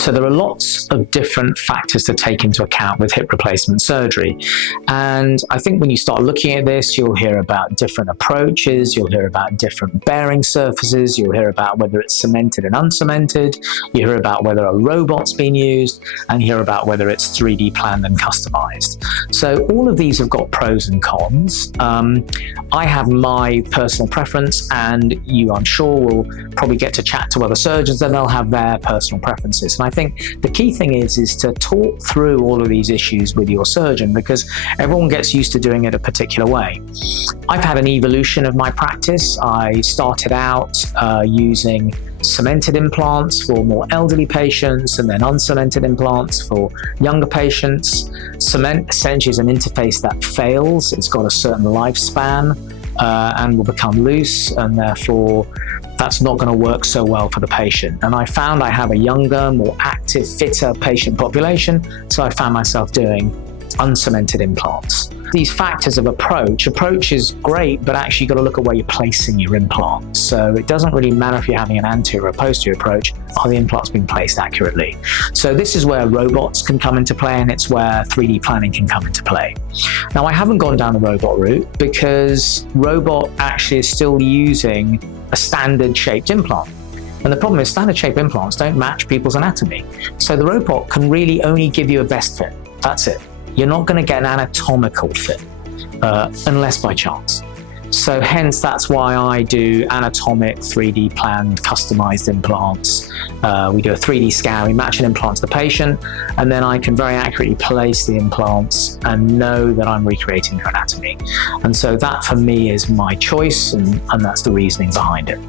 So there are lots of different factors to take into account with hip replacement surgery. And I think when you start looking at this, you'll hear about different approaches, you'll hear about different bearing surfaces, you'll hear about whether it's cemented and uncemented, you hear about whether a robot's been used, and you hear about whether it's 3D planned and customized. So all of these have got pros and cons. I have my personal preference, and you, I'm sure, will probably get to chat to other surgeons and they'll have their personal preferences. And I think the key thing is to talk through all of these issues with your surgeon, because everyone gets used to doing it a particular way. I've had an evolution of my practice. I started out using cemented implants for more elderly patients, and then uncemented implants for younger patients. Cement essentially is an interface that fails. It's got a certain lifespan and will become loose, and therefore that's not going to work so well for the patient. And I found I have a younger, more active, fitter patient population, so I found myself doing uncemented implants. These factors of approach is great, but actually you've got to look at where you're placing your implant. So it doesn't really matter if you're having an anterior or posterior approach, are the implants being placed accurately? So this is where robots can come into play, and it's where 3D planning can come into play. Now, I haven't gone down the robot route because robot actually is still using a standard shaped implant. And the problem is standard shaped implants don't match people's anatomy. So the robot can really only give you a best fit. That's it. You're not going to get an anatomical fit unless by chance. So hence that's why I do anatomic 3D planned customized implants. We do a 3D scan, we match an implant to the patient, and then I can very accurately place the implants and know that I'm recreating their anatomy. And so that for me is my choice, and that's the reasoning behind it.